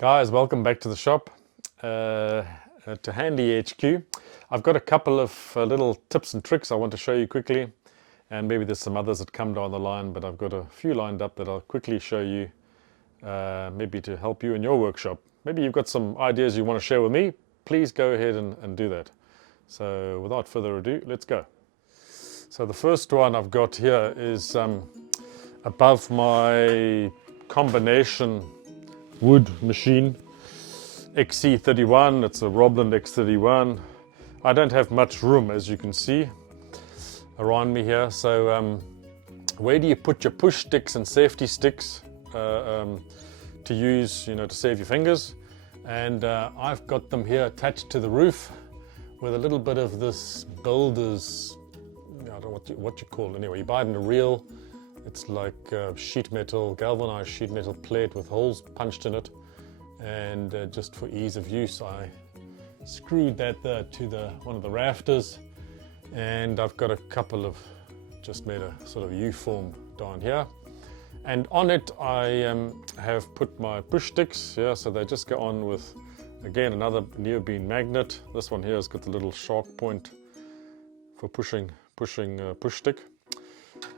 Guys, welcome back to the shop, to Handy HQ. I've got a couple of little tips and tricks I want to show you quickly, and maybe there's some others that come down the line, but I've got a few lined up that I'll quickly show you, maybe to help you in your workshop. Maybe you've got some ideas you want to share with me. Please go ahead and do that. So without further ado, let's go. So the first one I've got here is above my combination wood machine, XC31. It's a Robland X31. I don't have much room, as you can see, around me here. So where do you put your push sticks and safety sticks to use, to save your fingers? And I've got them here attached to the roof with a little bit of this builder's, I don't know what you call it. Anyway, you buy it in a reel. It's like sheet metal, galvanized sheet metal plate with holes punched in it. And just for ease of use, I screwed that there to one of the rafters. And I've got a couple of, just made a sort of U-form down here. And on it, I have put my push sticks, so they just go on with, again, another neodymium magnet. This one here has got the little shark point for pushing push stick.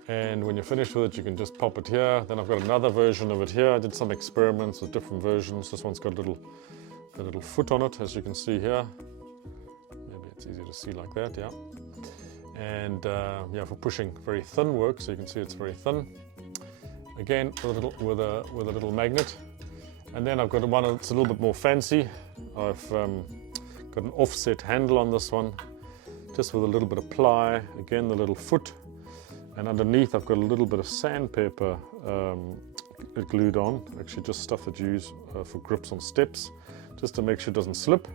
And when you're finished with it, you can just pop it here. Then I've got another version of it here. I did some experiments with different versions. This one's got a little foot on it, as you can see here. Maybe it's easier to see like that, yeah. And for pushing very thin work, so you can see it's very thin. Again, with a little magnet. And then I've got one that's a little bit more fancy. I've got an offset handle on this one, just with a little bit of ply. Again, the little foot. And underneath I've got a little bit of sandpaper glued on, actually just stuff that you use for grips on steps, just to make sure it doesn't slip.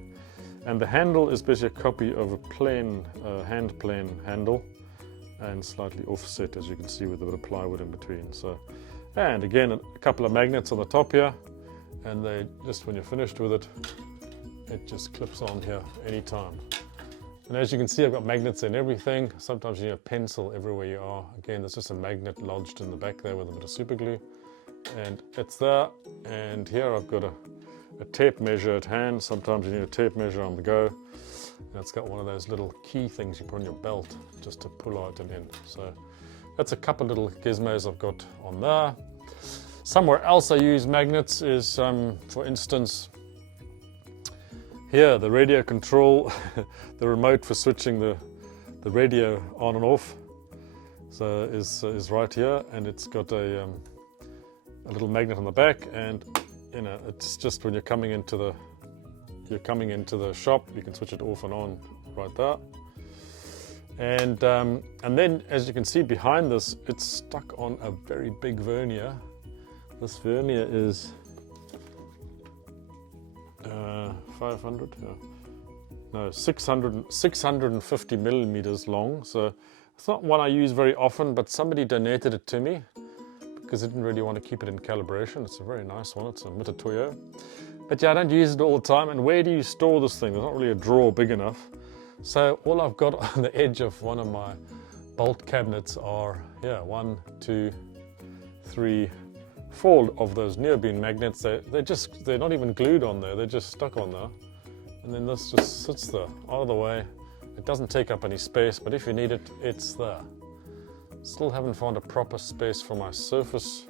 And the handle is basically a copy of a plain, hand plane handle, and slightly offset, as you can see, with a bit of plywood in between. So, and again, a couple of magnets on the top here, and they just, when you're finished with it, it just clips on here anytime. And as you can see, I've got magnets in everything. Sometimes you need a pencil everywhere you are. Again, there's just a magnet lodged in the back there with a bit of super glue. And it's there. And here I've got a tape measure at hand. Sometimes you need a tape measure on the go. And it's got one of those little key things you put on your belt just to pull out and in. So that's a couple little gizmos I've got on there. Somewhere else I use magnets is, for instance, here, the radio control, the remote for switching the radio on and off, so is right here, and it's got a little magnet on the back, and it's just when you're coming into the shop, you can switch it off and on right there. And then, as you can see behind this, it's stuck on a very big vernier. This vernier is 500, no, 650 millimeters long. So it's not one I use very often, but somebody donated it to me because I didn't really want to keep it in calibration. It's a very nice one. It's a Mitutoyo. But yeah, I don't use it all the time. And where do you store this thing? There's not really a drawer big enough. So all I've got on the edge of one of my bolt cabinets are, 1, 2, 3, 4 of those neodymium magnets. They're not even glued on there, they're just stuck on there. And then this just sits there, out of the way. It doesn't take up any space, but if you need it, it's there. Still haven't found a proper space for my surface.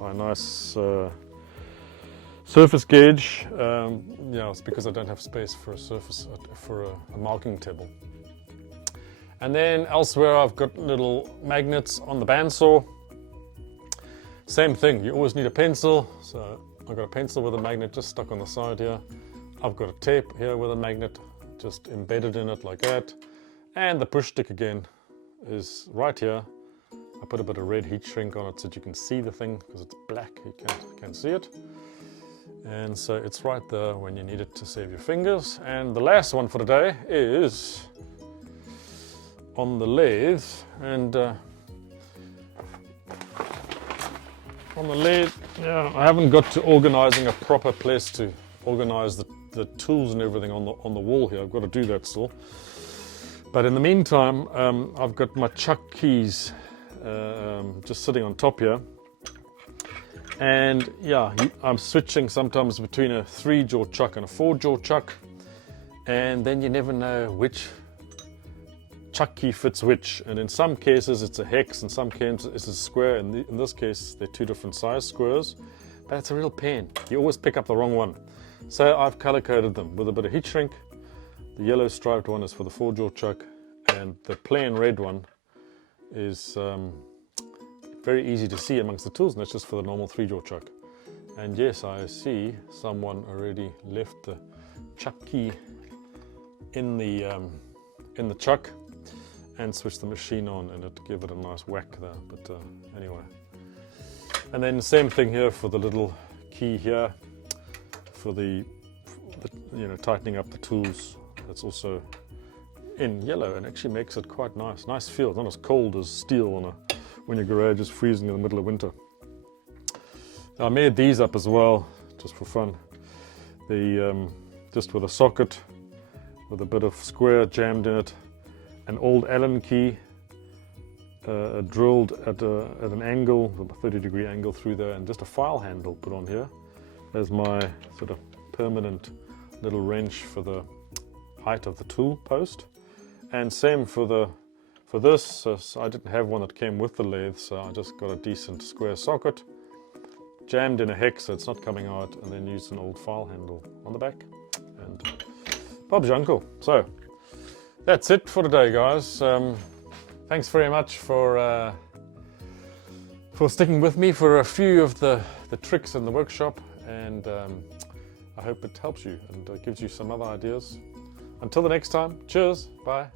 My nice surface gauge. It's because I don't have space for a surface, for a marking table. And then elsewhere I've got little magnets on the bandsaw. Same thing, you always need a pencil, so I've got a pencil with a magnet just stuck on the side here. I've got a tape here with a magnet just embedded in it like that. And the push stick again is right here. I put a bit of red heat shrink on it so that you can see the thing, because it's black, you can't see it. And so it's right there when you need it to save your fingers. And the last one for today is on the lathe. And on the lathe, I haven't got to organizing a proper place to organize the tools and everything on the wall here. I've got to do that still. But in the meantime, I've got my chuck keys just sitting on top here. And yeah, I'm switching sometimes between a 3-jaw chuck and a 4-jaw chuck, and then you never know which chuck key fits which. And in some cases it's a hex, in some cases it's a square. In this case they're 2 different size squares, but it's a real pain. You always pick up the wrong one. So I've color coded them with a bit of heat shrink. The yellow striped one is for the 4-jaw chuck, and the plain red one is very easy to see amongst the tools, and that's just for the normal 3-jaw chuck. And yes, I see someone already left the chuck key in the chuck and switched the machine on, and it gave it a nice whack there. But anyway, and then same thing here for the little key here for the tightening up the tools. That's also in yellow and actually makes it quite nice. Nice feel. It's not as cold as steel when your garage is freezing in the middle of winter. I made these up as well, just for fun. Just with a socket, with a bit of square jammed in it, an old Allen key drilled at an angle, a 30-degree angle through there, and just a file handle put on here as my sort of permanent little wrench for the height of the tool post. And same for this. So I didn't have one that came with the lathe, so I just got a decent square socket, jammed in a hex so it's not coming out, and then used an old file handle on the back. And Bob's your uncle. So that's it for today, guys. Thanks very much for sticking with me for a few of the tricks in the workshop, and I hope it helps you and gives you some other ideas. Until the next time, cheers, bye.